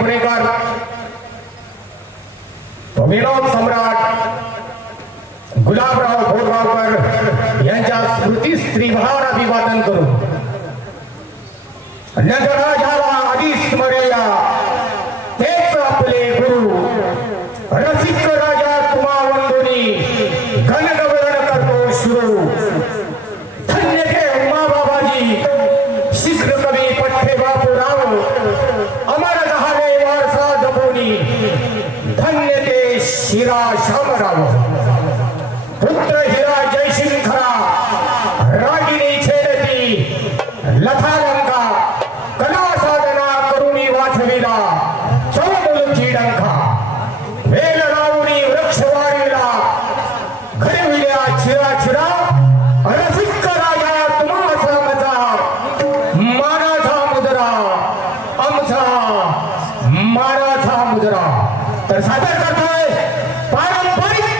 पुणेकर तो विनोद सम्राट गुलाबराव भोरगावकर यांच्या स्मृती स्त्रीभार अभिवादन करू नगराजाला आधी स्मरेया तेच आपले गुरु रसिक राजा तुम्हा वंदोनी घनगवळण करतो सुरू धन्य ते उमा बाबाजी शीघ्र कवी पठ्ठे बापूराव अमर झाले वारसा जपोनी धन्य ते शिरा शामराव पुत्र हिरा जयशिंखरा रागिनी छेडती लथालंका कला साधना करुणी वाचविला चौमुलची डंका वेल रावणी वृक्षवारीला घडविल्या चिरा चिरा रसिक राजा तुम्हाचा मजा मानाचा मुजरा आमचा मानाचा मुजरा तर सादर करतोय पारंपरिक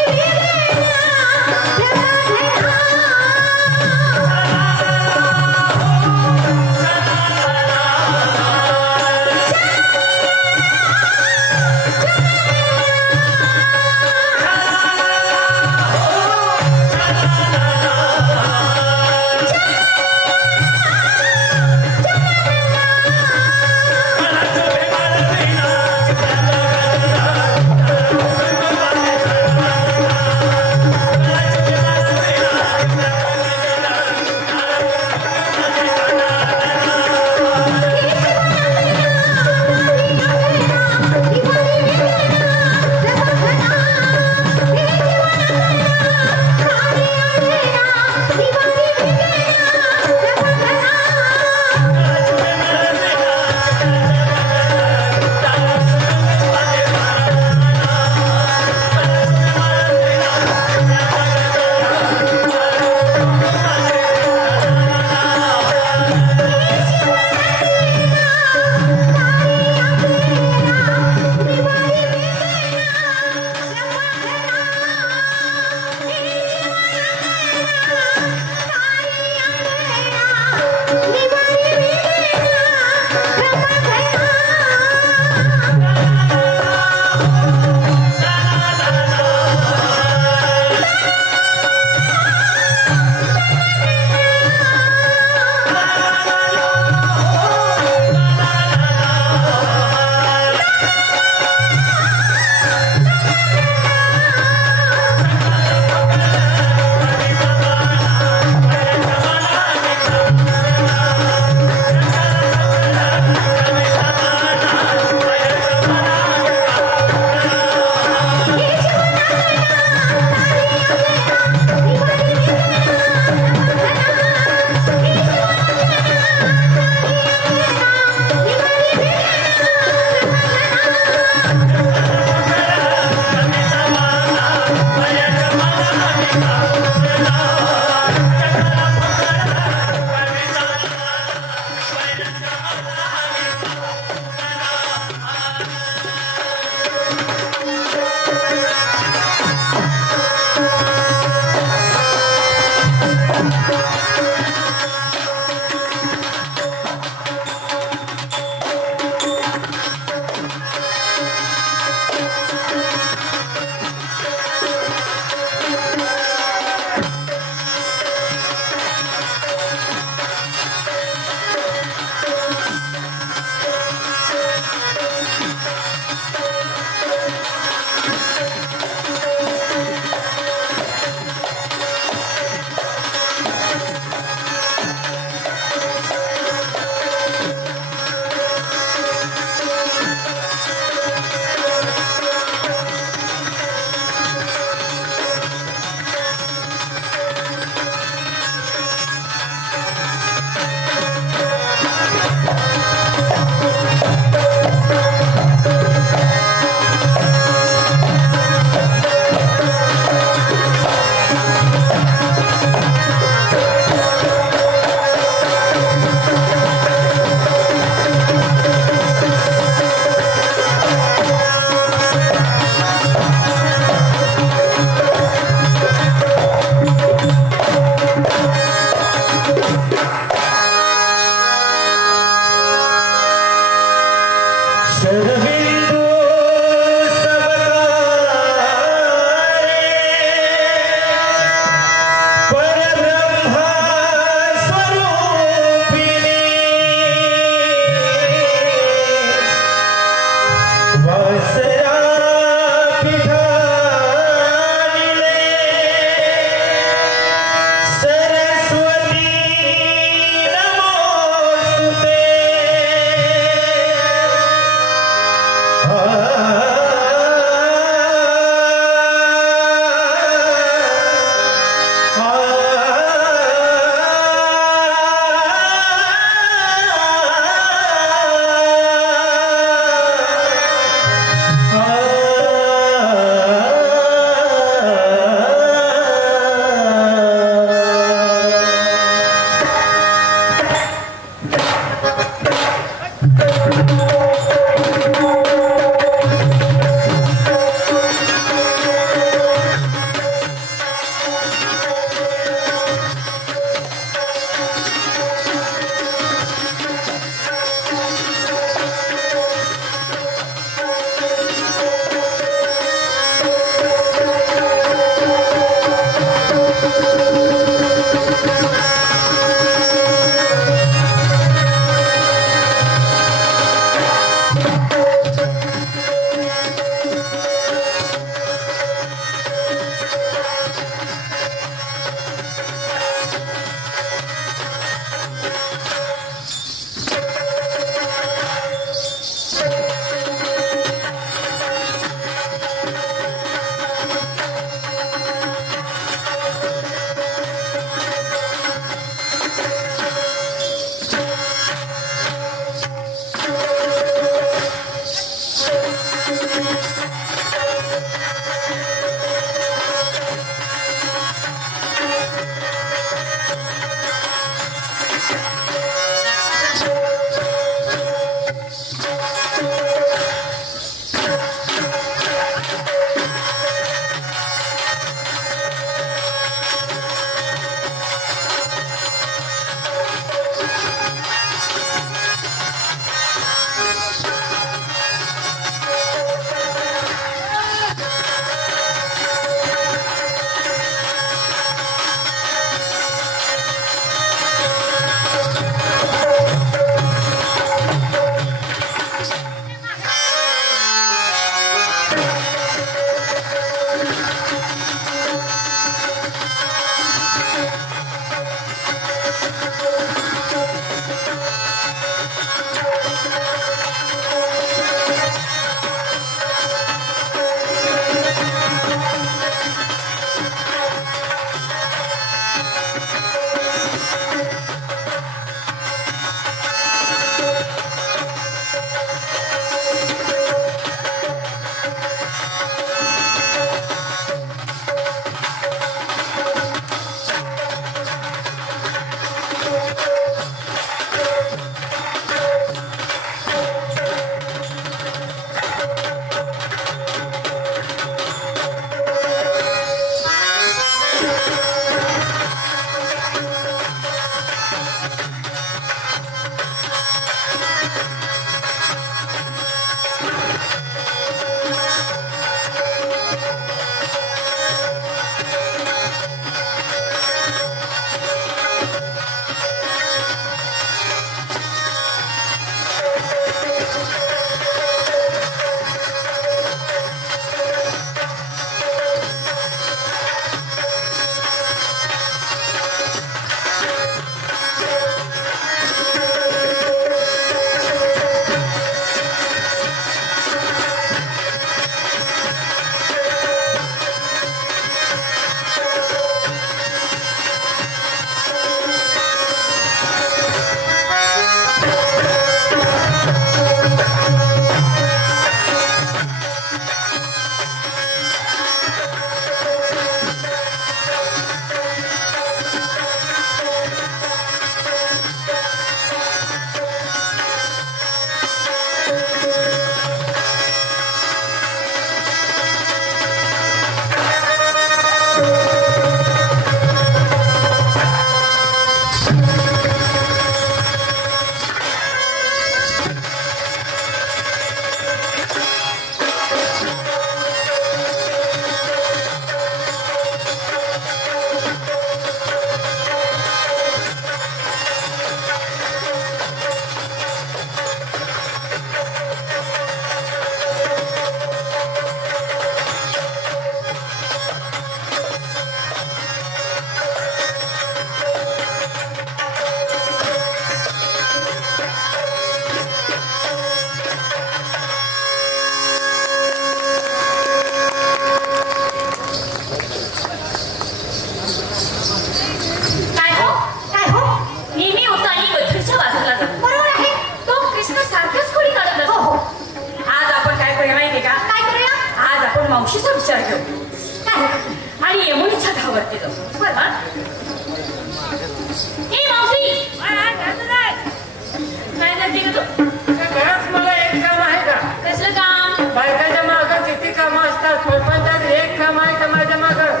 सरपंचात एक काम आहे का माझ्या मागं?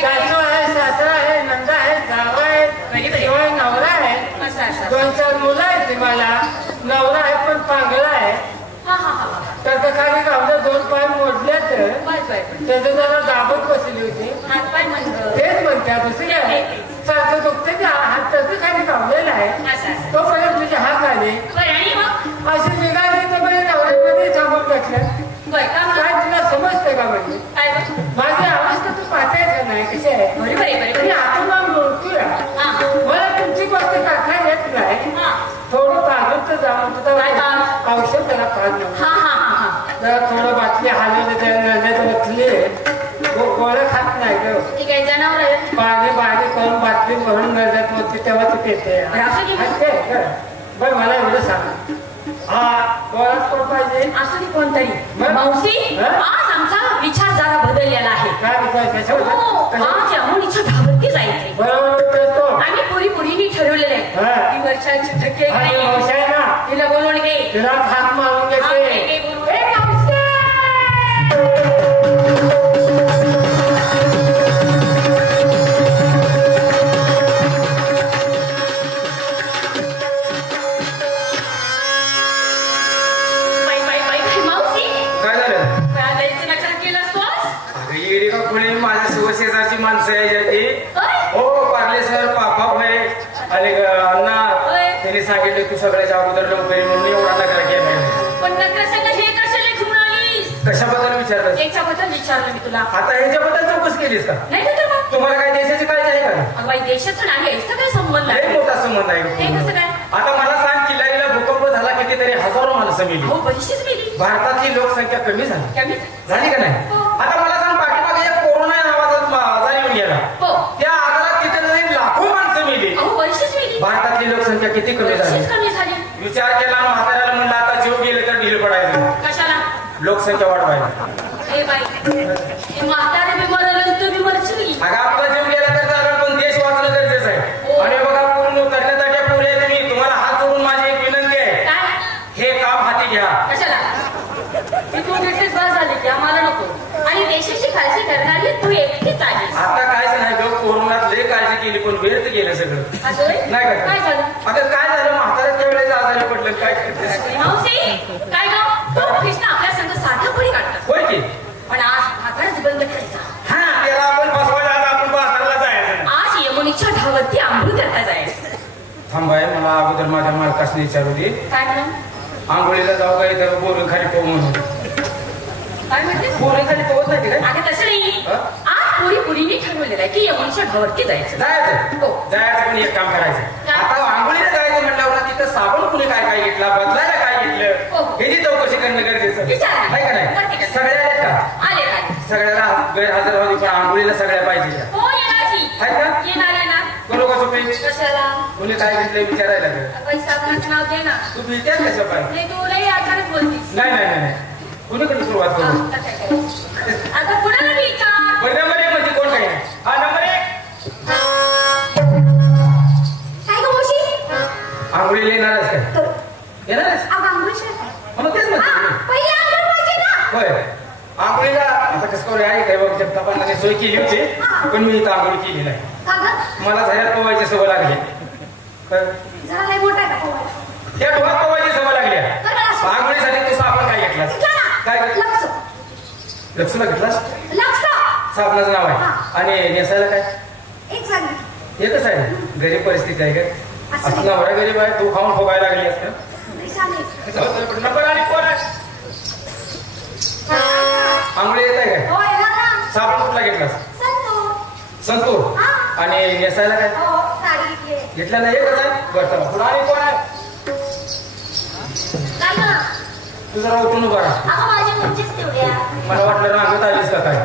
सासू आहे, सासरा आहे, नंदा आहे, जावा आहे, शिवाय नवरा आहे. 2-4 मुलं आहेत मला. नवरा आहे पण पांगला आहे. त्याचं खाली गावलं 2 पाय मोडले तर त्याचं जरा दाबत बसली होती. तेच म्हणते दुसरी आहे. सारखं दुखते की हात त्याचं खाली गावलेला आहे. तोपर्यंत तुझे हात आले अशी निघाली तर म्हणजे नवऱ्यामध्ये थांबून बसल्या. काय तुला समजते का? म्हणजे माझी अवस्था तू पाहताय का नाही कशी आहे? आतून बोलतोय मला तुमची गोष्ट टाका येत नाही. थोडं पाहून तर जाऊन तुझं औषध त्याला पाहत जरा थोडं बाटली हालवली बसली गोळ्या खात नाही ग. पाणी करून बाटली भरून नजर नव्हती तेव्हा ती पेते. बरं मला एवढं सांग गोळाच कोण पाहिजे? असं कोणतरी. मावशी आज आमचा विचार जरा बदललेला आहे. आज यमुनीच्या धावती जायचे. बरोबर आम्ही पुरी ठरवलेले आहे. ती वर्षाची ठके तिला बोलवून घे. तिला हात मारून घेते. शेजारची माणसं आहे हो पार्ले सर पापा भाई आणि अण्णा त्यांनी सांगितले तू सगळ्याच्या अगोदर लवकर म्हणून एवढा नकार केला. पण नकार हे कशाला घेऊन आलीस? कशाबद्दल विचारलं? याच्याबद्दल विचारलं मी तुला. आता ह्याच्याबद्दल चौकशी केलीस का? नाही तर मग तुम्हाला काय देशाची काळजी आहे का? बाई देशाचं नाही याचा काय संबंध आहे? मोठा संबंध आहे. कसं काय? आता मला सांग किल्लारीला भूकंप झाला कितीतरी हजारो माणसं मेली. हो बरीचशीच मेली. भारतातली लोकसंख्या कमी झाली का नाही? आता मला सांग पाठीमागे एक कोरोना नावाचा आजार येऊन गेला. त्या आजारात किती लाखो माणसं मेली. भारतातली लोकसंख्या किती कमी झाली? विचार केला म्हाताऱ्याला म्हणलं आता जीव गेले तर ढील पडायचं. कशाला? लोकसंख्या वाढवायला. म्हातारे बी मरल तुम्ही मरची. अगं आपला जीव गेला तर चालेल पण देश वाचणं गरजेचं आहे. आणि बघा पूर्ण करण्यासाठी पुढे तुम्ही तुम्हाला हात जोडून माझी एक विनंती आहे. हे काम हाती घ्या. कशाला? तू देशच बस झाली की आम्हाला नको. आणि देशाची काळजी करणारी तू एकटीच आहे. आता कायच नाही ग कोरोनात लय काळजी केली पण व्यर्थ गेलं सगळं. नाही का? काय झालं? आता काय झालं म्हाताऱ्याच्या वेळेस आजारी पडलं काय करते? मावशी काय ग? तो कृष्ण आपल्या संग साधा खोडी काढतात. होय की? पण आज म्हाताराच बंद करायचा. हा त्याला आपण फसवायला आज आपण बाजारला जायचं. आज यमुनीच्या धावती आंघोळ करता जायचं. थांबाय मला अगोदर माझ्या मालकासने विचारू दे. काय म्हणून? आंघोळीला जाऊ काय तर बोरून खाली पोह म्हणून. काय म्हणते? बोरून खाली पोहत नाही काय? अगं तसं नाही. आज पुरीने ठरवलेलं आहे की यमुनीच्या धावती जायचं. जायचं पण एक काम करायचं. आता आंघोळीला जायचं म्हटल्यावर ना तिथं साबण कुणी काय काय घेतला बदलायला काय घेतलं ह्याची चौकशी करणं गरजेचं आहे का नाही? सगळ्या आहेत का? सगळ्याला गैरहजर होती पण आंघोळीला सगळ्या पाहिजे कशाला? कुणी काय घेतलं विचारायला नाव दे ना. तू विचार कसं पाहिजे? तुलाही आचारच बोलतीस. नाही कुणीकडे सुरुवात करू? आता कुणाला विचार? नंबर 1 म्हणजे कोण काय? हा नंबर 1 काय गं मावशी? आंघोळीला येणारच काय? येणारच? मग तेच म्हणते होय आंघोळीला आता कसं करू आहे काय बघ जगतापाने सोय केली होती पण मी इथं आंघोळी केली नाही. मला झाल्यात पोवायची सवय लागली. त्या डोहात पोवायची सवय लागली. आंघोळीसाठी तू साबण काय घेतलास? काय लक्ष्मीला घेतलास? साबणाचं नाव आहे. आणि नेसायला काय? एकच आहे. गरीब परिस्थिती आहे का? असं नवरा गरीब आहे तू खाऊन फोगायला लागली असतं. नंबर आणि कोण आहे? आंघोळी येत आहे काय? साबण कुठला घेतलास? संतूर. आणि नेसायला काय घेतला नाही? एकच आहे. बरं पुढे आणि कोण आहे? तू जरा उठून उभा राहा. मला वाटलं रांगत आलीस का काय?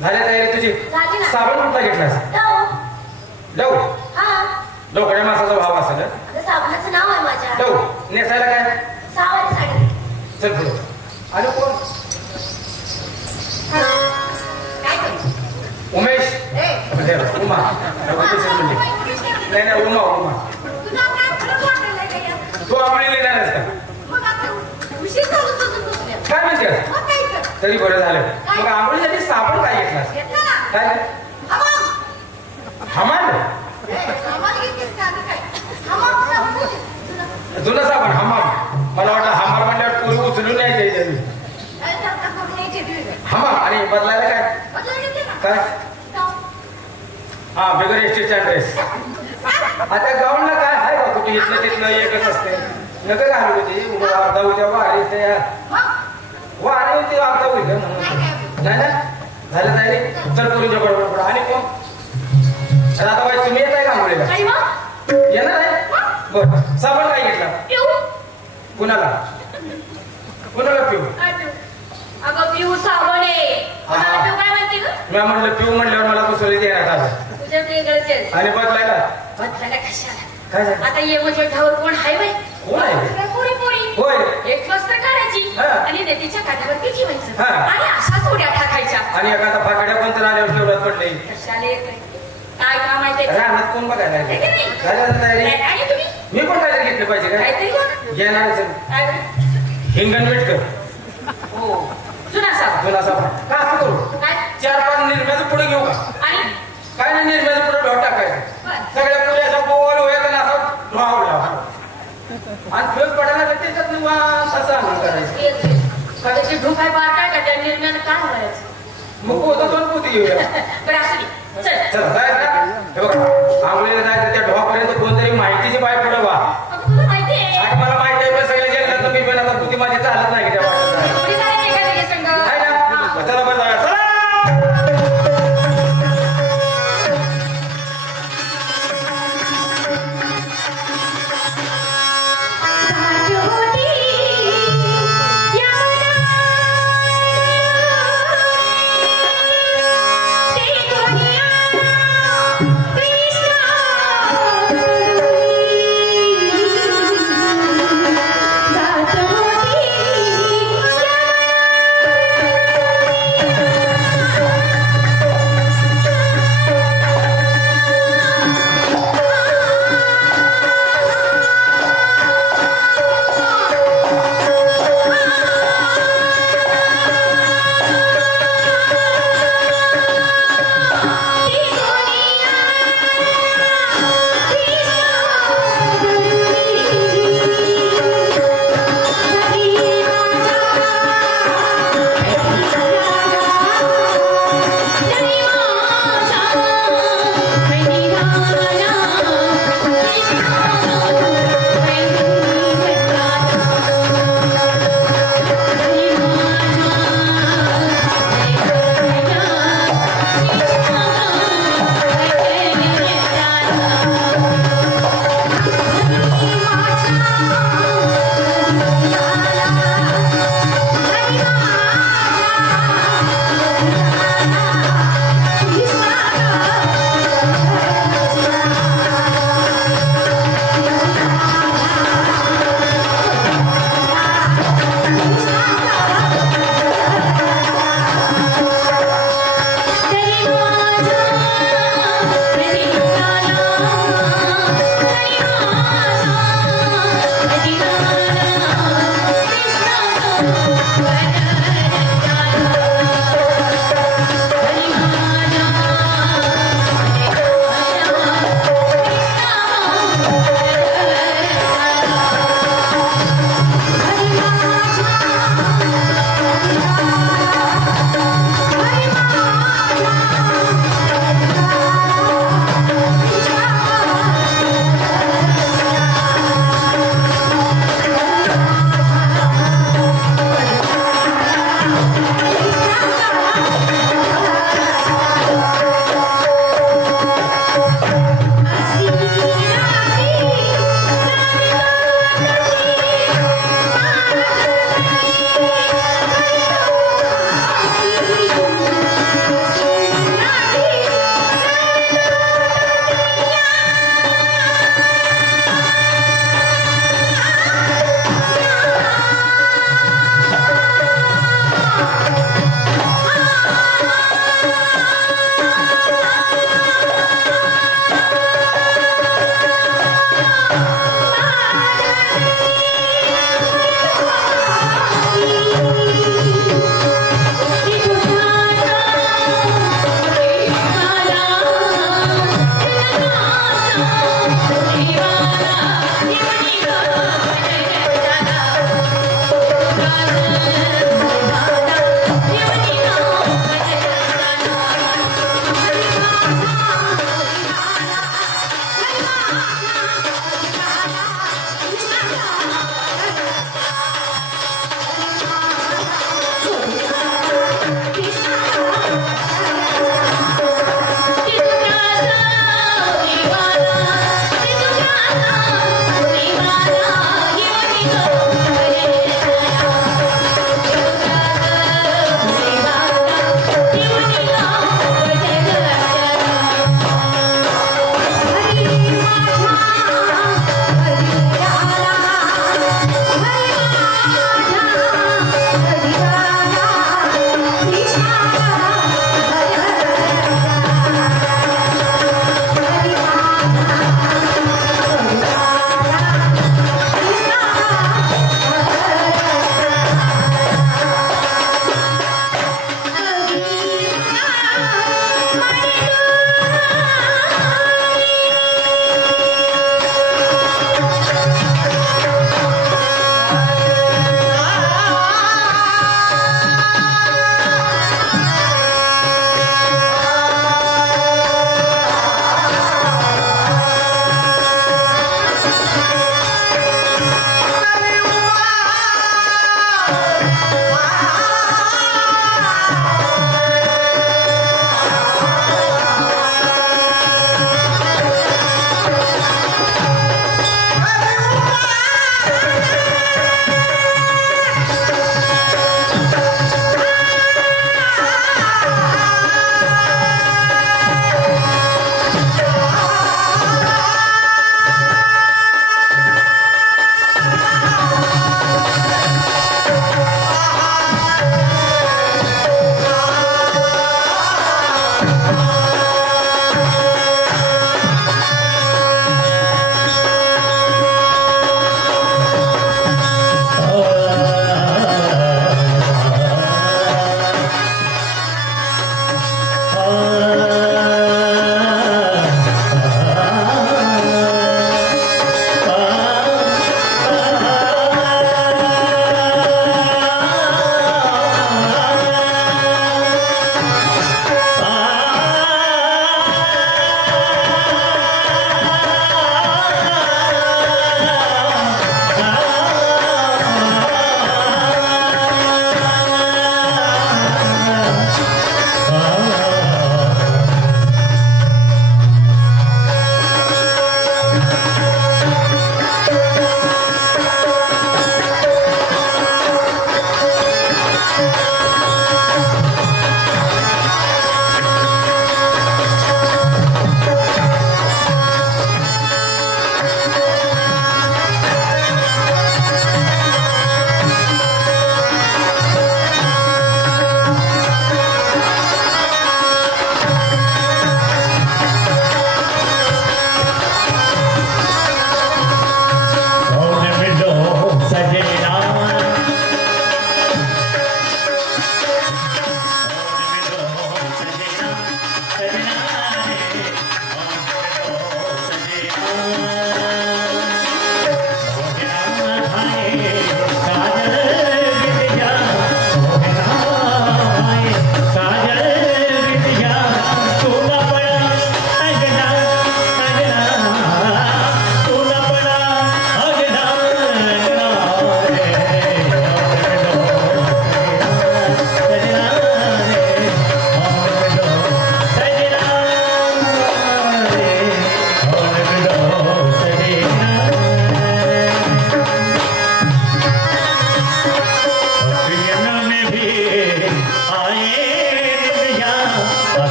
झाल्या तयारी तुझी? साबण कुठला घेतलास? डव. डोकड्या मासाचा भाव असेल. डव. नेसायला काय? चल पुढे. आणि कोण? उमेश. उमा. नाही उमा. तू आंघोळी येणारच का? काय म्हणते? तरी बरं झालं. मग आंघोळीसाठी साबण काय घेतला? काय हमाल जुना साबण हमाम. मला वाटलं हमाल म्हणल्यावर पूर्वी उचलून यायचे हमाम. आणि बदलायला काय हा बिगर एसटीचा ड्रेस. आता गाऊनला काय आहे का कुठे इथलं तिथलं एकच असते. नका घालू होती अर्धा उद्या वारी वारी होती अर्धा उद्या नाही ना झालं तयारी. चल करून बरोबर आणि कोण आता बाई तुम्ही येत आहे का आंघोळीला? येणार आहे बरं. साबण काय घेतला? कुणाला कुणाला पिऊ? अगं पिऊ साबण आहे. मी म्हणलं पिऊ म्हणल्यावर मला दुसरं देण्यात आलं. आणि बदलायला आता ये म्हणजे ठावर कोण हाय बाई? कोण आहे? पोरी पोरी होय. एक वस्त्र काढायची आणि नदीच्या काठावर ठेवायचं आणि अशाच उड्या टाकायच्या. आणि एखादा फाकड्या पण तर आल्यावर ठेवलात पडले. कशाला येते काय काम आहे? राहण्यात कोण बघायला आणि तुम्ही मी पण काहीतरी घेतलं पाहिजे काय घेणार हिंगण मीठ कर. हो जुना साबण. जुना साबण का असं करू? काय 4-5 निर्म्याचं पुढे घेऊ का? आणि काय नाही निर्म्याचं पुढे ढोट टाकायचं. सगळ्या पुढे असं बोल व्हायचं ना असं ढोवला आणि फेस पडायला तर त्याच्यात असं आंघोळ करायचं. कदाचित ढोकाय बारकाय का त्या निर्म्यानं काय व्हायचं? मग पोतं दोन पोती घेऊया. बरं असू दे चल चल जायचं का? हे बघा आंघोळीला जायचं त्या ढोपर्यंत कोणतरी माहितीची बाय पुढे वा. तुला माहिती आहे आणि मला माहिती आहे पण सगळे गेलं तुम्ही पण आता तुझी माझी चालत नाही त्या चला बरं जाऊया. चला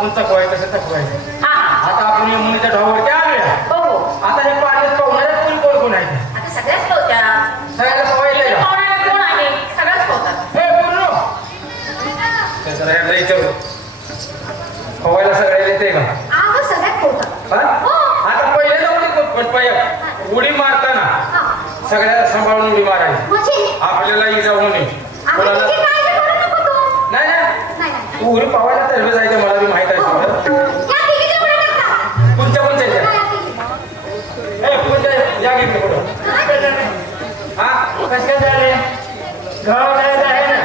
आपण चकवायचं कसं चकवायचं. आता आपण यमुनेच्या ढावावरती आलोया. आता हे पाण्यात पाहुण्यात कोण कोण कोण आहे? आता सगळ्याच पोहत्या. सगळ्याला पवायला पाहुण्याला कोण आहे? सगळ्याच पोहतात. हे बोललो जरा याला विचारू पवायला सगळ्या येते का? सगळ्यात पोहतात. आता पहिले जाऊ उडी मारताना सगळ्याला सांभाळून उडी मारायची. आपल्याला इजा होऊ नये. नाही नाही उडी पवायला तर जायचं मला बी माहित आहे सगळं. कोणत्या कोणत्या या घेतलं पुढं हा कसं झाले गाव जायचं आहे ना.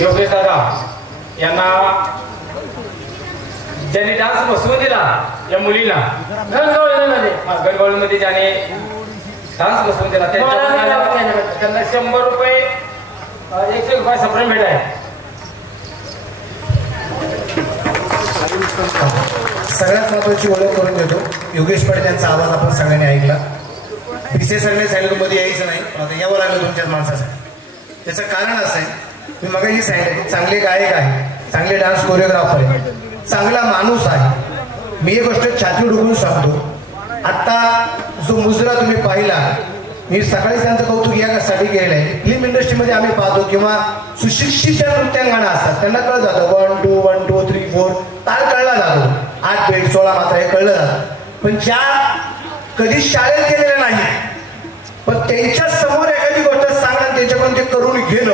योगेश दादा यांना ज्यांनी डान्स बसवून दिला या मुलीला गणगवळीमध्ये ज्याने डान्स बसवून दिला त्यांना 100 रुपये 100 रुपये सप्रेम भेट आहे. सगळ्यात महत्वाची ओळख करून देतो. योगेश पाटील यांचा आवाज आपण सगळ्यांनी ऐकला. पिसे सरने सांगितलं मध्ये यायचं नाही पण आता यावं लागलं तुमच्याच माणसासाठी. त्याचं कारण असं आहे मी मगाशी सांगितलं की चांगले गायक आहे, चांगले डान्स कोरिओग्राफर आहे, चांगला माणूस आहे. मी एक गोष्ट छाती डुबून सांगतो. आता जो मुजरा तुम्ही पाहिला मी सकाळी त्यांचं कौतुक यासाठी केलेलं आहे. फिल्म इंडस्ट्रीमध्ये आम्ही पाहतो किंवा सुशिक्षित ज्या नृत्यांगणा असतात त्यांना कळत जातं 1 2 1 2 3 4 ताल कळला जातो. 8 बेट 16 मात्रा हे कळलं जातं. पण ज्या कधी शाळेत गेलेल्या नाही पण त्यांच्या समोर एखादी गोष्ट सांगणं त्यांच्याकडून ते करून घेणं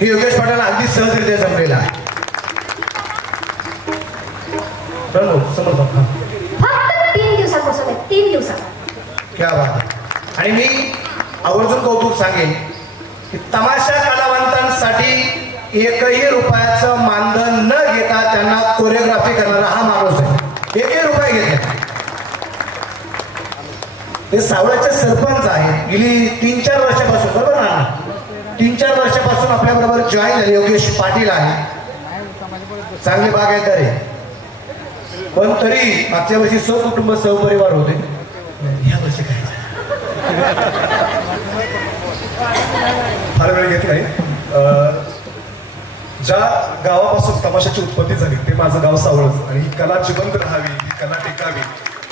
हे योगेश पाटीलला अगदी सहजरित्या जमलेलं आहे. फक्त 3 दिवसापासून 3 दिवसात क्या बात. आणि मी आवर्जून कौतुक सांगेन की तमाशा कलावंतांसाठी एकही रुपयाचं मानधन न घेता त्यांना कोरिओग्राफी करणारा हा माणूस आहे. एकही रुपये घेतला. ते सावळ्याचे सरपंच आहेत. गेली 3-4 वर्षापासून बरोबर ना 3-4 वर्षापासून आपल्या बरोबर जॉईन झाले. योगेश पाटील आहे चांगले बागायतदार आहे पण तरी मागच्या वर्षी सहकुटुंब सहपरिवार होते. या वर्षी काय फार वेळ घेत नाही. ज्या गावापासून तमाशाची उत्पत्ती झाली ते माझं गाव सावळच आणि ही कला जिवंत राहावी, ही कला टिकावी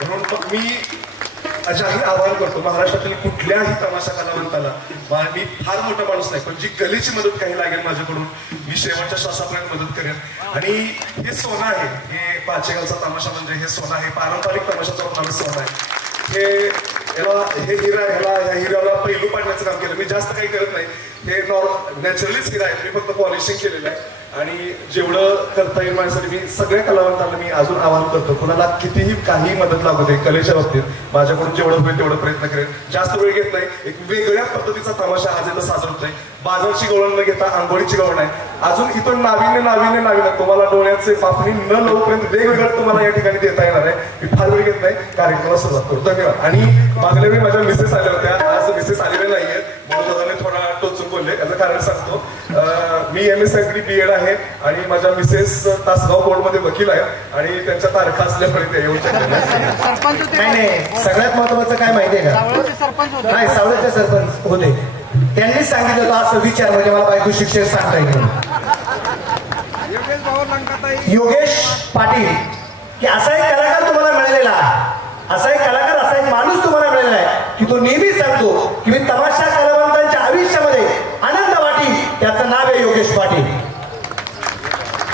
म्हणून मग मी अजाही आवाहन करतो महाराष्ट्रातील कुठल्याही तमाशा कलावंताला. मी फार मोठा माणूस नाही पण जी कलेची मदत काही लागेल माझ्याकडून मी शेवटच्या श्वासापर्यंत मदत करेन. आणि हे सोनं आहे, हे पाचेगावचा तमाशा म्हणजे हे सोनं आहे, पारंपरिक तमाशाचा आम्ही सोनं आहे. हे हिऱ्याला पैलू पाडण्याचं काम केलं. मी जास्त काही करत नाही. हे नॅचरलीच हिरा आहे. मी फक्त पॉलिशिंग केलेलं आहे आणि जेवढं करता येईल माझ्यासाठी मी सगळ्या कलावंतांना मी अजून आवाहन करतो. कुणाला कितीही काही मदत लागू दे कलेच्या बाबतीत माझ्याकडून जेवढं होईल तेवढं प्रयत्न करेन. जास्त वेळ घेत नाही. एक वेगळ्या पद्धतीचा तमाशा आज इथं साजरा होतोय. बाजारची गवळण न घेता आंघोळीची गवळण आहे. अजून इथून नाविन्य तुम्हाला डोळ्याचे पापणी न लावूपर्यंत वेगवेगळं तुम्हाला या ठिकाणी देता येणार आहे. मी फार वेळ घेत नाही. कार्यक्रमाला सुरुवात करू. धन्यवाद. आणि मागल्या वेळी माझ्या मिसेस आल्या होत्या. आज मिसेस आलेल्या नाहीये म्हणून थोडा टोचून बोलले. याचं कारण सांगतो. मी MSc BEd आहे आणि माझ्या मिसेस तासगाव बोर्डमध्ये वकील आहेत आणि त्यांच्या तारखा असल्यामुळे ते येऊ शकत नाही. सगळ्यात महत्वाचं काय माहितीये का नाही सावळ्याचे सरपंच होते. त्यांनी सांगितलं होतं असं विचार म्हणजे मला बायको शिक्षक सांगता येईल. योगेश पाटील की असा एक कलाकार तुम्हाला मिळालेला आहे, असा एक कलाकार असा एक माणूस तुम्हाला मिळालेला आहे की तो नेहमी सांगतो की मी तमाशा कलावंतांच्या आयुष्यामध्ये आनंद वाटी. त्याचं नाव आहे योगेश पाटील.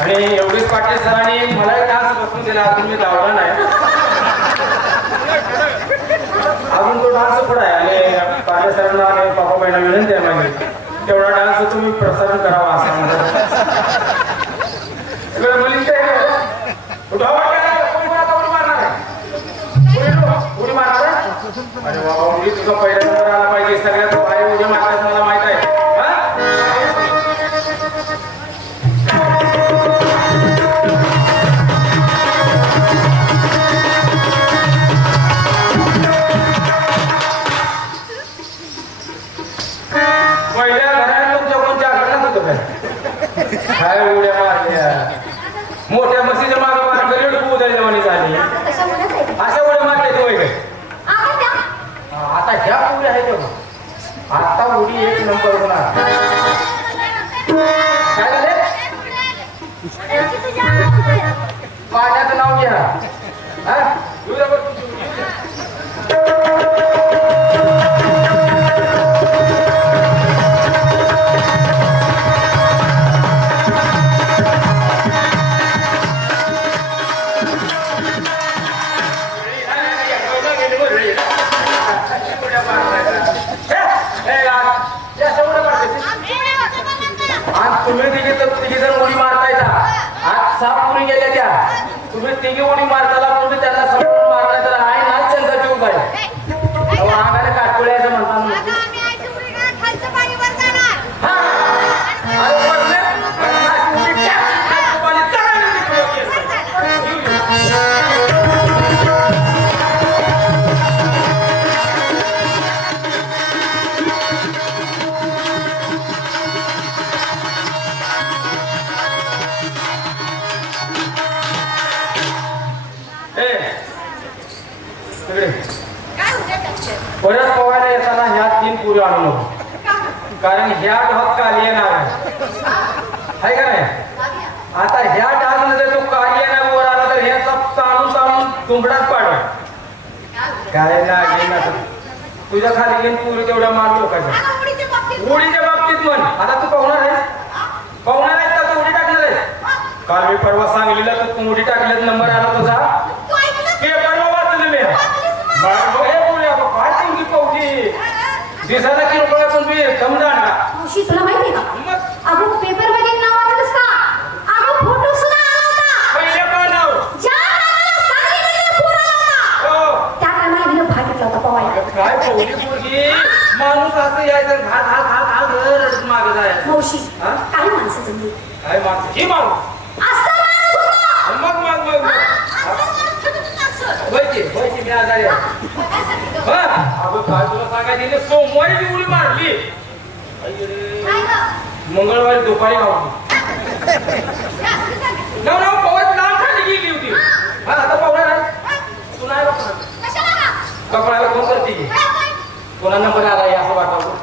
आणि योगेश पाटील सरांनी मला डान्स बसवून दिला. अजून मी लावला नाही. अजून तो डान्स पुढे आहे आणि पाटील सरांना आणि पापा बहिणा विनंती आहे माझी तेवढा डान्स तुम्ही प्रसारण करावा असं उडी मारणार. अरे बाबा मुली तुझा पहिला नंबर आला पाहिजे. सगळ्यात बाहेर उद्या मारतात मला माहित आहे. पहिल्या घरात तुमच्या कोणत्या घरात होतं काय उड्या मारल्या मोठ्या मशीच्या मागे मारा गरीब उद्या जमानी झाली. आता ह्या पुरी आहे तेव्हा आता उडी एक नंबर होणार. काय झाले पाण्याचं नाव घ्या. तुम्ही तिघी जण उडी मारतायचा. आज 6 पुरी गेल्या त्या. तुम्ही तिघी उडी मारताला तुम्ही त्यांना समजून मारताय तर आहे ना त्यांचा जीव काय अंगाने काटकुळ्याचं म्हणतात. परत पोहायला येताना ह्या 3 पुरी आणू नको कारण ह्या ढात काली येणार आहे का नाही. आता ह्या ढात जर तो काली येणार वर आला तर ह्याचा ताणून ताणून तुंबडात पाडवा. काय ना तुझ्या खाली घेऊन पुरी तेवढ्या मार लोकांच्या उडीच्या बाबतीत म्हण. आता तू पाहुणार आहेस का तू उडी टाकणार आहेस. काल मी परवा सांगलीला तू उडी टाकल्यात नंबर आला तुझा पेपरला वाचलं मी. काय तुमची पावती दिसायला की रुपया तुम्ही समजा ना. तुला माहिती का अगं पेपर मध्ये नाव वाचलंस का. अगं फोटो सुद्धा आला होता. पहिले का नाव ज्या टायमाला सांगितलेलं पूर्ण होता त्या टायमाला मी भाग घेतला होता पवायला. काय पोरी पोरगी माणूस असं यायचं घाल मागे जायचं. मावशी काय माणसाचं मी काय माणसं ही माणूस असं माणूस होता. मग व्हायची मी आजारी अगं काय तुला सांगायचं सोमवारी उडी मारली मंगळवारी दुपारी गावली पवत नाव खाली गेली होती. हा आता पाहुणार आहे तू नाही कपड्याला फोन करते की कोणा नंबर आला असं वाटावं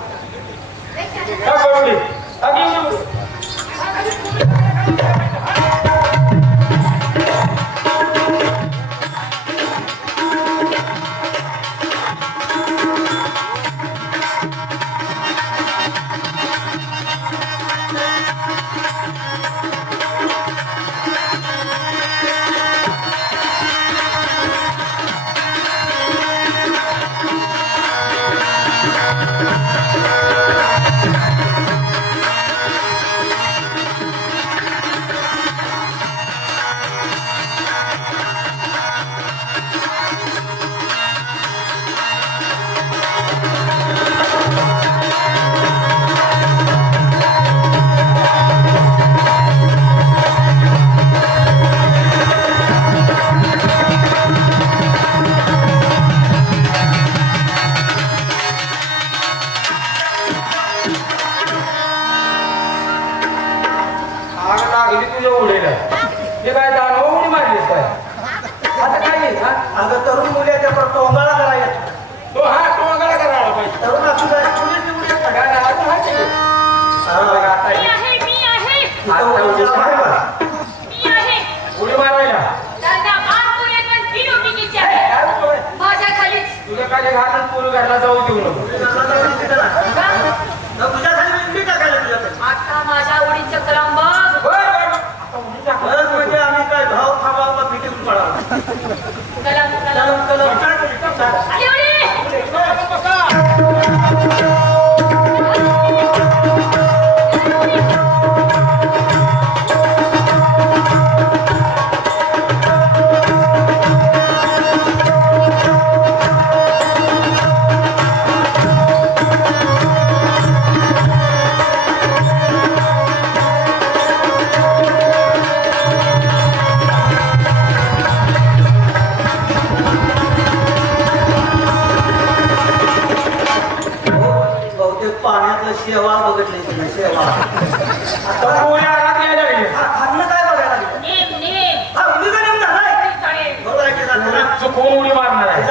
कोण उडी मारणार आहे.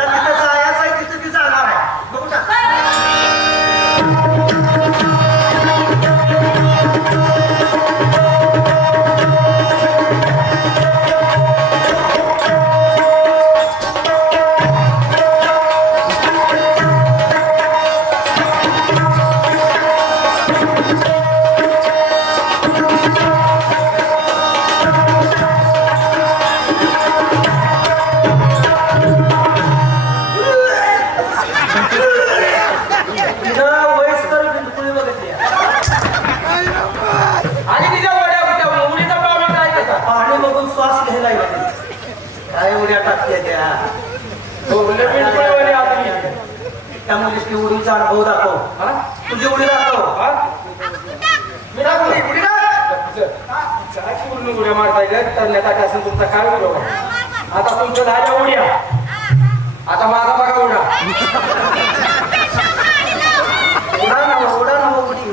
तुझी उडीचा अनुभव दाखव. तुझी उडी दाखव. काय पूर्ण उड्या मारताय तरण्यासाठी असं तुमचा काय विरोध? आता तुमच्या झाल्या उड्या, आता माझा बघा उडा. उडा ना उडी.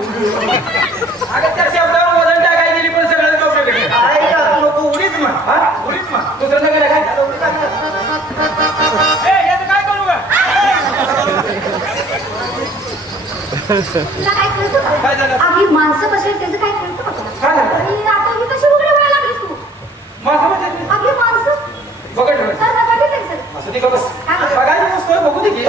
अगं त्या शब्दावर वजन टाकाय गेली पण सगळं कपडे नको. उडीच मग उडीच मग दुसरं नगर काय काय करू का? काय झालं? आम्ही माणसं बसेल त्याचं काय कळतं का तुला? काय झालं? आता ही कशी उघडे व्हायला लागलीस तू? माणसं बसेल आपली माणसं बघत असं ठीक बस बघायला मस्त बघू दे की.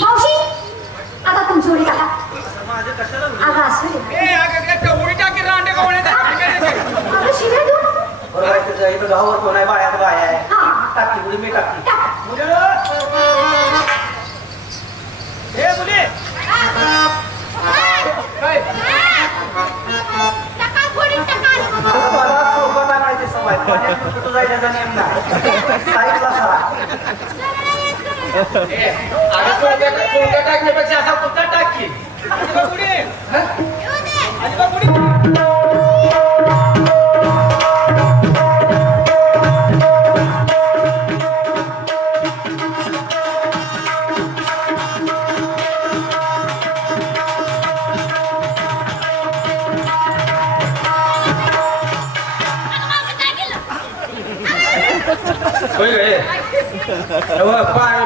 मावशी आता तुमची उडी टाका. अगं असं अगं शिवाय देऊ नको. बरोबर इथं गावावर कोण आहे? बायात बाय आहे. टाकी उडी मी टाकी. हे मुली मला सोबत टाकायची सवय. कुठं जायचा नेम नाही. साईडला सरा टाकण्यापेक्षा असा कुठं टाकी.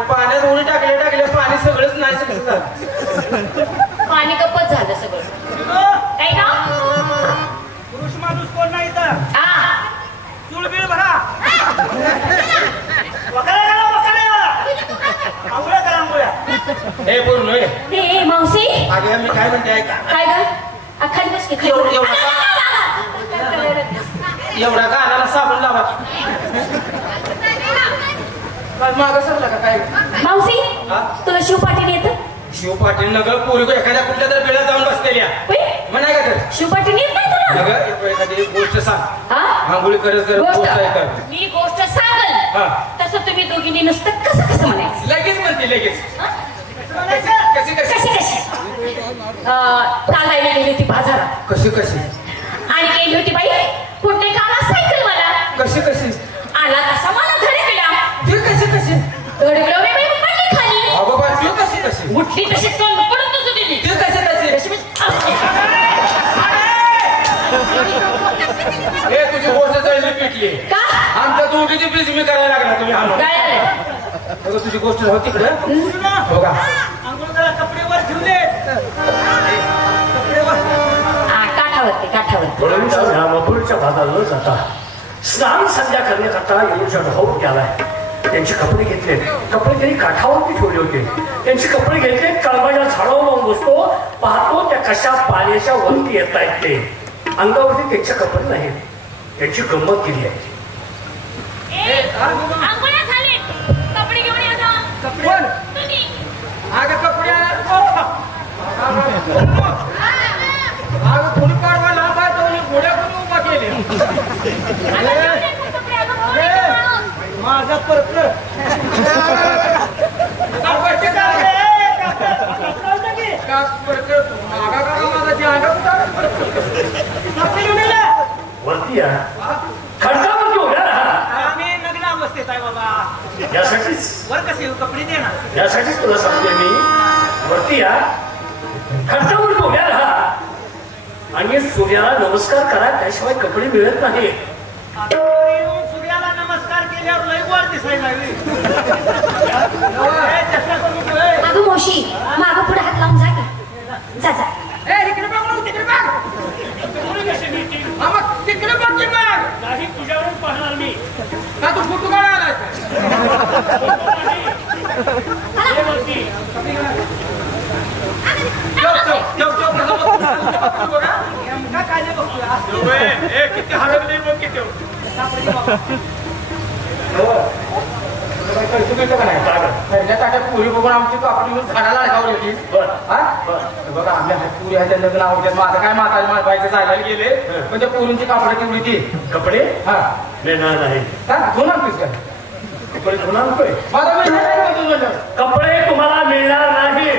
पाण्यात उडी टाकले पाणी सगळंच नाही झालं. पाणी कपच झालं सगळं. काय ना पुरुष माणूस कोण नाही तर चुळबिळ भरा. हे पूर्ण हे मावशी आगे मी काय म्हणते ऐका. काय ग अखाली बस की एवढा गाण्याला साबण लावा. माग सरला का काय? मावशी तुला शिव पाटील येतं? शिव पाटील नगर पोरी एखाद्या कुठल्या तर बेळा जाऊन बसलेल्या म्हणाय का तर शिव पाटील येत नाही तुला? नगर एखादी गोष्ट सांग. आंघोळी करत करत मी गोष्ट सांगल तसं तुम्ही दोघींनी नुसतं कसं कसं म्हणायचं? लगेच म्हणते लगेच. कशी कशी चालायला गेली होती बाजारात. कशी कशी आणि गेली होती बाई कुठे काला सायकल मला. कशी कशी आला तसा मला धडकला. ते कशी कशी धडकलो मी बाई पडली खाली. अगो बा तू कशी कशी उठली तशी कण पडतच होती ती. ते कशी कशी हे तुझी गोष्ट चालली पिटली का? आमच्या दोघीची बिजमी करायला लागला तुम्ही आणून. काय झालं? तुझी गोष्ट होती तिकडे हो का? कपडेवर ठेवले काठावरती वळूंच्या मथुरेच्या भागाला न जाता स्नान संध्या करण्याकरता येऊच्या ढोक गेलाय. त्यांचे कपडे घेतले. कपडे त्यांनी काठावरती ठेवले होते. त्यांचे कपडे घेतले. कळबाच्या झाडावर जाऊन बसतो. पाहतो त्या कशा पाण्याच्या वरती येत आहेत. ते अंगावरती त्यांचे कपडे नाहीत. त्यांची गंमत केली आहे. कपडे घेऊन कोणी पाडवा लांब आहे तो घोड्या कोणी उभा केले. माझा परत वरती या खडकावरती उभ्या राहा. आम्ही नग्न अवस्थेत आहे बाबा. यासाठीच वर कसे कपडे दे ना. यासाठीच तुला सांगते मी, वरती या, खर्चावर उभ्या राहा आणि सूर्याला नमस्कार करा, त्याशिवाय कपडे मिळत नाही. सूर्याला नमस्कार केल्यावर लई वर दिसायला लागली. अगं मावशी, मागं पुढे हात लावून जा की. जा जा. तिकडे बघ, तिकडे बघ. तिकडे बघ की बघ. नाही, तुझ्यावरून पाहणार मी. का तू फोटो काढायला किती हरवले बघ किती. पुरी बघून आमची कापडी झाडाला अडकावर होती. बघा आमच्या पुरी ह्याच्या लग्न आवडतात. माझं काय माझ्या बायचं जायला गेले पण त्या पुरींची कापड तेवढी ती कपडे हा मिळणार नाही. धुणार पीस काय कपडे धुणार नकोय. माझा कपडे तुम्हाला मिळणार नाही.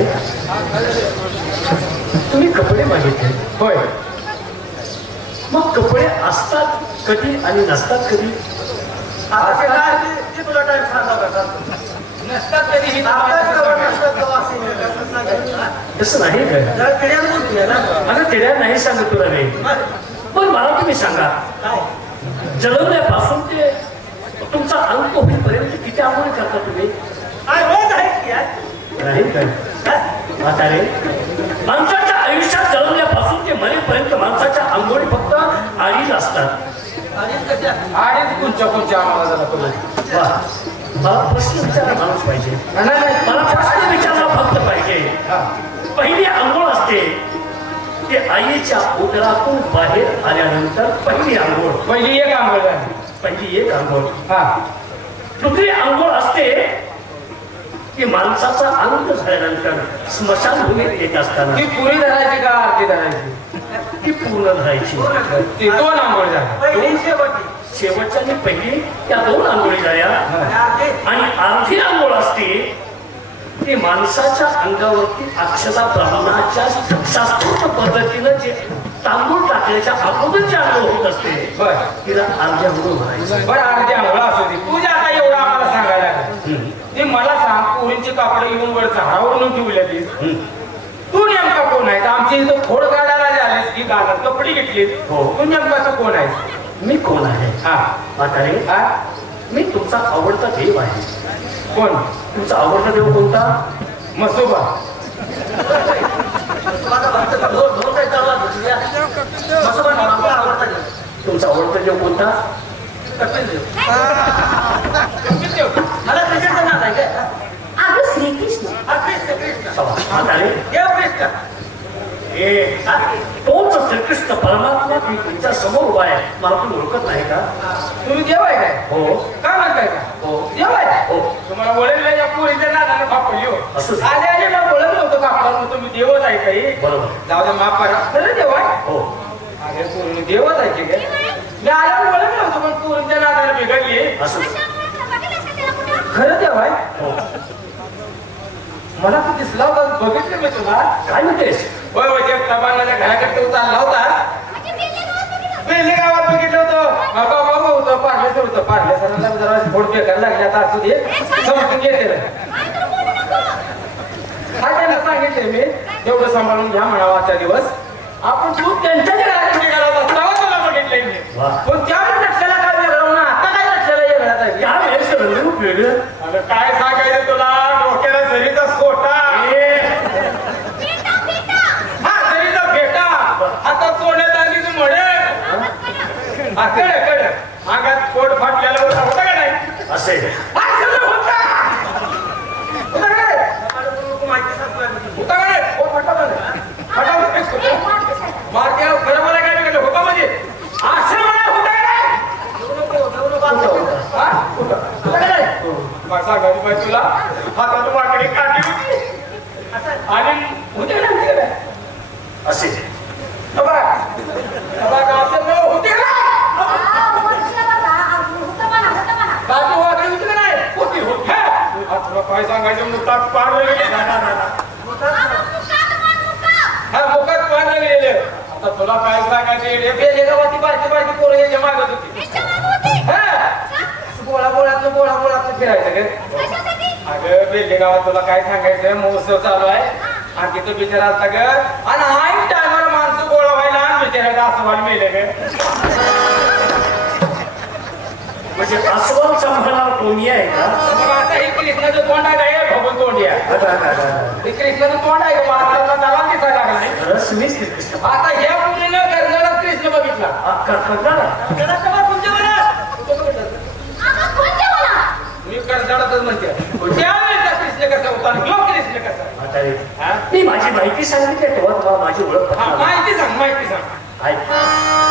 म्हातारे तुम्ही कपडे मागितले होय मग कपडे असतात कधी आणि नसतात कधी तुला टाइम सांगा नसतात कधी तसं नाही काय आता तिड्या नाही सांगत तुला नाही पण मला तुम्ही सांगा जन्मल्यापासून ते तुमचा अंक होईपर्यंत किती आंघोळी करता तुम्ही नाही काय म्हातारे माणसाच्या आयुष्यात जन्मल्यापासून ते मरेपर्यंत माणसाच्या आंघोळी फक्त आळीच असतात आणि कोणच्या आम्हाला जरा वा मला प्रश्न विचारला माणूस पाहिजे मला प्रश्न विचारला भक्त पाहिजे पहिली आंघोळ असते ते आईच्या उदरातून बाहेर आल्यानंतर पहिली आंघोळ पहिली एक आंघोळ झाली पहिली एक आंघोळ हा दुसरी आंघोळ असते की माणसाचा अंत झाल्यानंतर स्मशानभूमीत येत असताना ती पुरी धरायची का आरती धरायची ती पूर्ण धरायची ती दोन आंघोळ झाल्या शेवटच्या आणि पहिली त्या दोन आंघोळी झाल्या आणि अर्धी आंघोळ असते ती माणसाच्या अंगावरती अक्षता ब्राह्मणाच्या शास्त्रोक्त पद्धतीनं जे तांदूळ टाकल्याच्या अगोदरची आंघोळ होत असते तिला अर्धी आंघोळ भरायची बरं अर्धी आंघोळ असू दे तुझ्या आता एवढं आम्हाला सांगायला लागेल ती मला सांग पोरींची कापडे येऊन वर झाडावरून ठेवल्या ती तू नेमका कोण आहे आमची इथं खोड काढायला झालीस की गाणं कपडे घेतली तू नेमका कोण आहे मी कोण आहे हा म्हातारे मी तुमचा आवडता देव आहे कोण तुमचा आवडता देव कोणता मसोबा तुमचा आवडता देव कोणता अगं श्रीकृष्ण तोच श्रीकृष्ण परमात्मा मी तुमच्या समोर उभा आहे मला तुम्ही ओळखत नाही का तुम्ही देव आहे काय हो काय म्हणताय का हो देव आहे हो तुम्हाला ओळखल्या पोरीच्या नादानं बापली हो असं आले आले मला बोलत नव्हतं कापडावर तुम्ही देवच आहे काही बरोबर जाऊ दे माफ करा खरं देव आहे हो अरे पोरी देवच आहे की काय मी आल्यावर बोलत नव्हतं पण पोरीच्या नादानं बिघडली असं खरं देव आहे हो मला तू दिसला होता बघितलं मी तुला काय म्हणतेस होय होय ते तबानाच्या घराकडे तू चालला होता बेले गावात बघितलं होतं बाबा होतं पार्लेसर होतं पार्लेसरला जरा फोड बेकार लागले आता असू दे समजून घेते हा त्यांना सांगितले मी एवढं सांभाळून घ्या म्हणावा आजचा दिवस आपण तू त्यांच्या घराकडे निघाला होता तेव्हा तुला बघितलंय मी पण त्यावेळी लक्षाला काय वेगळं ना आता काय लक्षाला वेगळाच या वेळेस वेगळं अगं काय सांगायचं तुला डोक्याला जरीचा सोटा हा जरीचा फेटा आता सोन्यात आली तू म्हणे कळ अंगात पोट फाटलेला होता का नाही असे होता का नाही पोट फाटा मारते खरं मला काय बिघडलं होता म्हणजे असं मला होता का नाही सांगायची पाहिजे तुला हातात वाकडी काढली होती आणि होते ना असे होते बाजू वाकडी होती का नाही होती होती तुला काय सांगायचं मुखात पाडलं गेले हा मुखात पाडलं गेले आता तुला काय सांगायचं गावाती बारकी पोरं याच्या मागत होती बोळात फिरायचं ग अगं बेल्ले गावात तुला काय सांगायचं महोत्सव चालू आहे आणि तिथं बिचारा असता ग आणि हाय टायमाला माणसं गोळा व्हायला आणि बिचारायचं असं व्हायला मेले ग म्हणजे अस्वल संभाळणार कोणी आहे का मग आता हे कृष्णाचं तोंड आहे का भगवंत तोंड आहे कृष्णाचं तोंड आहे का महाराजांना त्याला दिसायला लागला नाही रसमीच कृष्ण आता ह्या मुलीनं कर्नाळात कृष्ण बघितला मी कर्नाळातच म्हणते त्यावेळेचा कृष्ण कसा होता आणि ह्यो कृष्ण कसा मी माझी माहिती सांगितली तेव्हा तुम्हाला माझी ओळख माहिती सांग सांग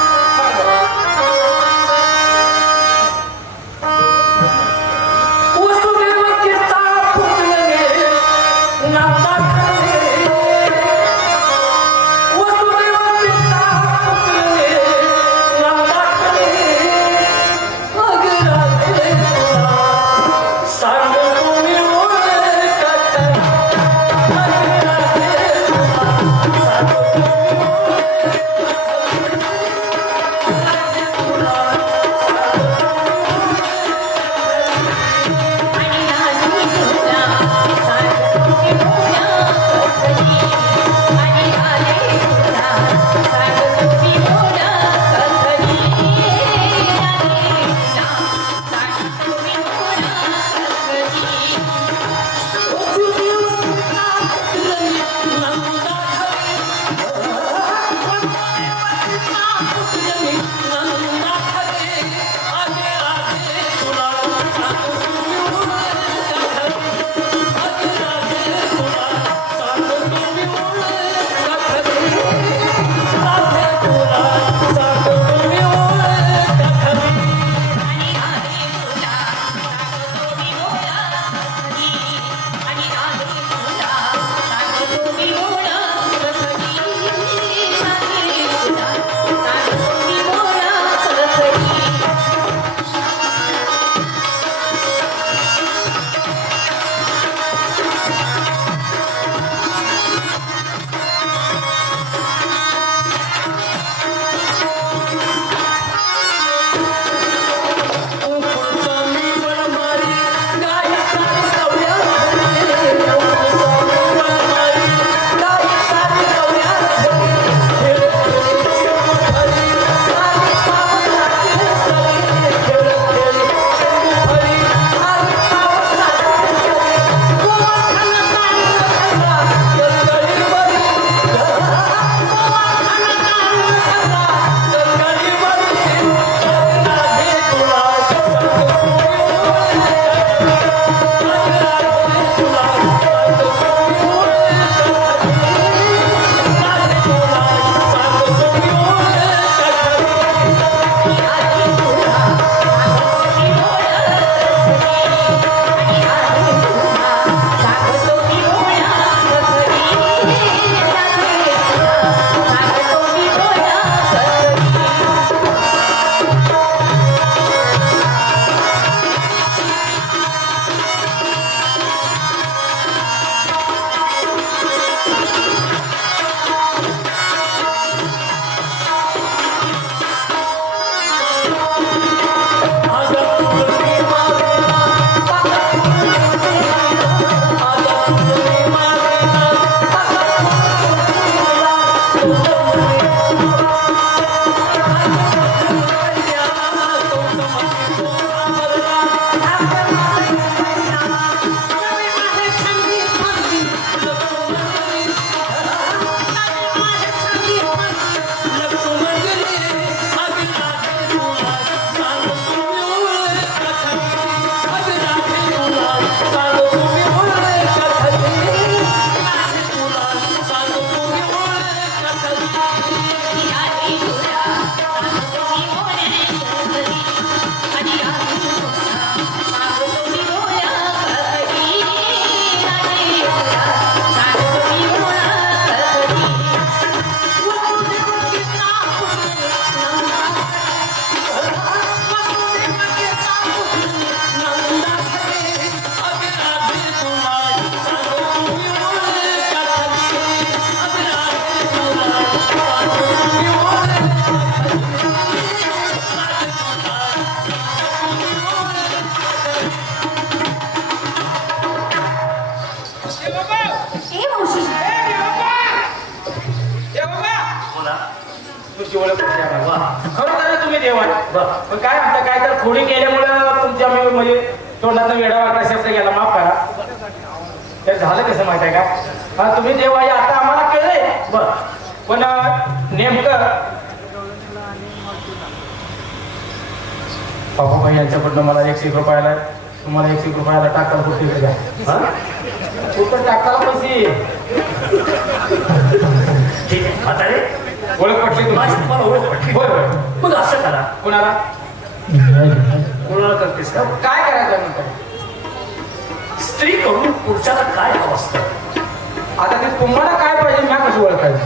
मावशी तुमची ओळख खरोखर तुम्ही देव आहे पण काय म्हणता काय तर खोडी केल्यामुळे तुमच्या म्हणजे तोंडातून वेडा वाटला शब्द गेला माफ करा तर झालं कसं माहित आहे का हा तुम्ही देव आहे आता आम्हाला कळलंय बर पण नेमकं बाबाबाई यांच्याकडनं मला 100 रुपयाला तुम्हाला 100 रुपयाला टाकायला कुठे द्या कुठं टाकायला पैसे ठीक आहे आता रे ओळख पटली तुम्हाला ओळख पटली होय होय मग असं करा कोणाला कोणाला करतेस का काय करायचं नंतर स्त्री कडून पुरुषाला काय हवं असतं आता ते तुम्हाला काय पाहिजे मी कसं ओळखायचं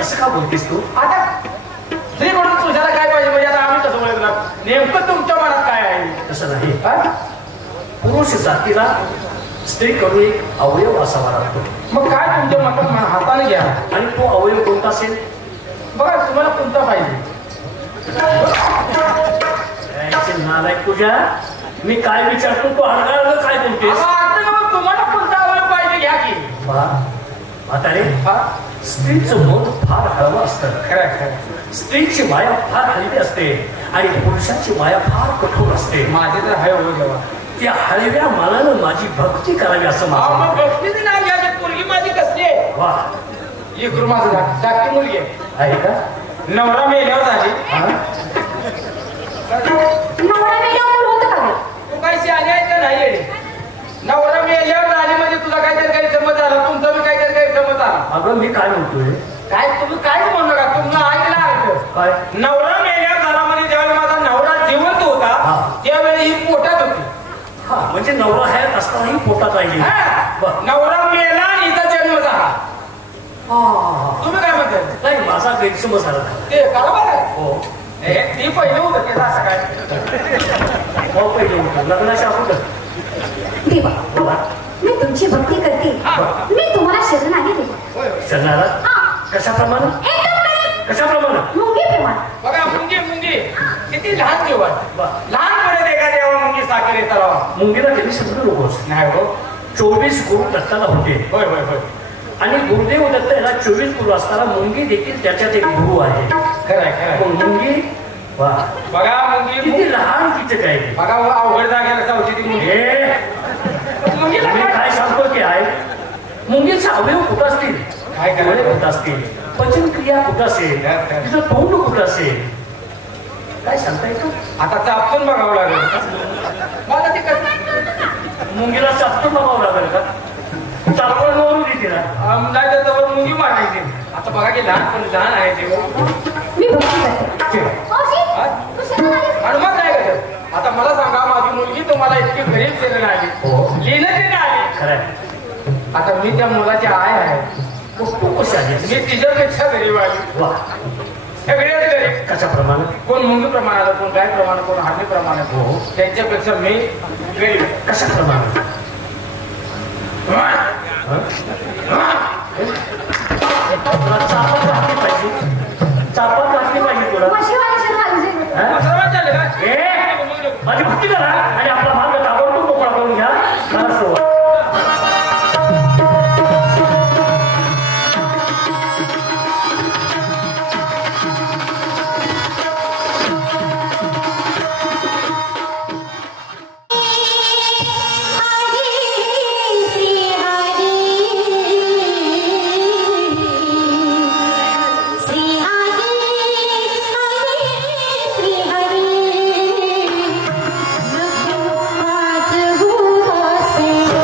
असं का बोलतेस तू आता स्त्री कडून पुरुषाला काय पाहिजे म्हणजे आता आम्ही कसं ओळखणार नेमकं तुमच्या मनात काय आहे तसं नाही पुरुष जातीला स्त्रीकडून एक अवयव असावा लागतो मग काय तुमच्या मनात हाताने घ्या आणि तो अवयव कोणता असेल बघा तुम्हाला कोणता पाहिजे नालायक तुझ्या मी काय विचारतो तू अडगाळ काय बोलतेस तुम्हाला कोणता अवयव पाहिजे घ्या की आता रे स्त्रीचं मन फार हळवं असतं स्त्रीची माया फार हलकी असते आणि पुरुषाची माया फार कठोर असते माझे तर हाय हो जेव्हा त्या हळव्या मनानं माझी भक्ती करावी असं माझं भक्तीचं नाव घ्या पोरगी माझी कसली आहे वा एक माझं धाकटी मुलगी आहे का नवरा मेल्यावर झाली नवरा मेल्यावर होतं का तू काही शहाणी आहे का नाही नवरा मेल्यावर झाली म्हणजे तुला काहीतरी गैरसमज आला तुमचा मी काहीतरी गैरसमज आला अगं मी काय म्हणतोय काय तुम्ही काय म्हणू नका तुम्हाला ऐकलं काय नवरा मेल्यावर झाला म्हणजे ज्यावेळी माझा नवरा जिवंत होता त्यावेळी ही पोटात होती म्हणजे नवरा हयात असतानाही पोटात राहिली नवरा मेला आणि हिचा जन्म झाला तुम्ही काय म्हणताय नाही माझा गैरसमज झाला ते बरोबर आहे हो ती पहिलं होतं ते असं काय हो पहिलं होतं लग्नाच्या अगोदर देवा मी तुमची भक्ती करते मी तुम्हाला शरण आली देवा शरणाला कशाप्रमाणे कशाप्रमाणे मुंगीप्रमाणे बघा मुंगी किती लहान जेवण लहानपणे एका देवा मुंगी साखर येतात मुंगीला कधी समजू नकोस नाही हो 24 गुरु दत्ताला होते होय होय होय आणि गुरुदेव दत्त याला 24 गुरु असताना मुंगी देखील त्याच्यात एक गुरु आहे खरंय मुंगी वा बघा मुंगी किती लहान कीचक आहे बघा अवघड जागेला जाऊची ती मुंगी मी काय सांगतो की आहे मुंगीचे अवयव कुठं असतील काय डोळे कुठं असतील पचन क्रिया कुठं असेल तिचं तोंड कुठं असेल काय सांगता येतं आता चापसून बघावं लागेल मला ते मुंगीला चापटून बघावं लागेल का चापड वरून देते ना नाही त्याच्यावर मुंगी मारायची आता बघा की लहान आहे ते मी भक्ती करते आणि मग काय करत आता मला सांगा माझी मुलगी तुम्हाला इतकी गरीब केलेली आली लिहिणं ते आली खरं आता मी त्या मुलाची आय आहे तू कशी आली मी तिच्यापेक्षा गरीब आली वा सगळ्यात गरीब कशाप्रमाणे कोण मुंगी प्रमाणात कोण गाय प्रमाणे कोण हानी प्रमाणे हो त्यांच्यापेक्षा मी गरीब कशाप्रमाणे चापा घातली पाहिजे तुला माझी भक्ती करा आणि आपला मार्ग ताबडतोब मोकळा करून घ्या मला सुरुवात Thank you.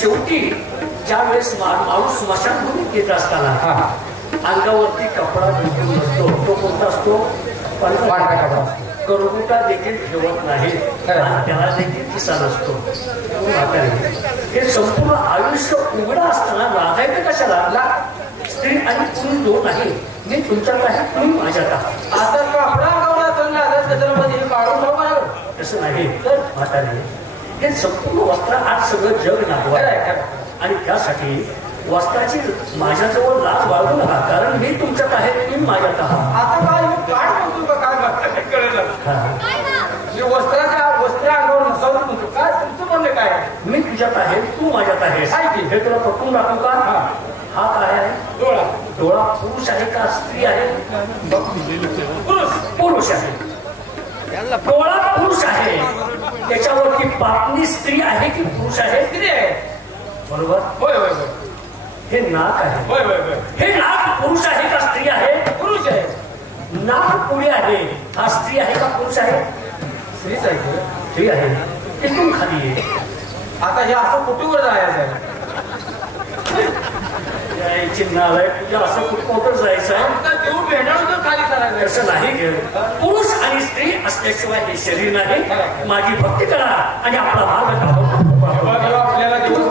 शेवटी ज्या वेळेस माणूस स्मशानभूमीत येत असताना अंगावरती कपडा बिलकुल नसतो. तो कोणता असतो? पांढरा कपडा. करगुटा देखील ठेवत नाही आणि त्याला देखील किस्सा नसतो. हे संपूर्ण आयुष्य उघडं असताना लागायचं कशाला? स्त्री आणि पुरुष दोन आहे. मी तुमच्यात आहे, तुम्ही माझ्यात आहात. आता कपडा त्याच्यामध्ये काढून ठेवणार तसं नाही. तर म्हातारे हे संपूर्ण वस्त्र आज सगळं जग नागवा आणि त्यासाठी वस्त्राची माझ्याजवळ लाज बाळगू नका. कारण मी तुमच्यात आहे, तुम्ही माझ्यात आहात. आता काय म्हणतो काय कळेल वस्त्र अंगावर नसावं म्हणतो. काय तुमचं म्हणणं काय? मी तुझ्यात आहे, तू माझ्यात आहे. हे तुला पटवून दाखवू का? हा काय आहे? डोळा. डोळा पुरुष आहे का स्त्री आहे? पुरुष आहे. डोळा पुरुष आहे, त्याच्यावरती पापणी स्त्री आहे की पुरुष आहे? स्त्री आहे. बरोबर. होय होय होय. हे नाक आहे. होय होय होय. हे नाक पुरुष आहे का स्त्री आहे? पुरुष आहे. नाक पुढे आहे, हा स्त्री आहे का पुरुष आहे? स्त्रीच आहे. स्त्री आहे. तिथून खाली आहे. आता हे असं कुठेवर जायचं? चिन्ह तुझ्या असं कुठं जायचं आहे? देऊ भेटायला खाली करायचं. असं नाही. पुरुष आणि स्त्री असल्याशिवाय हे शरीर नाही. माझी भक्ती करा आणि आपला मार्ग आपल्याला दिवस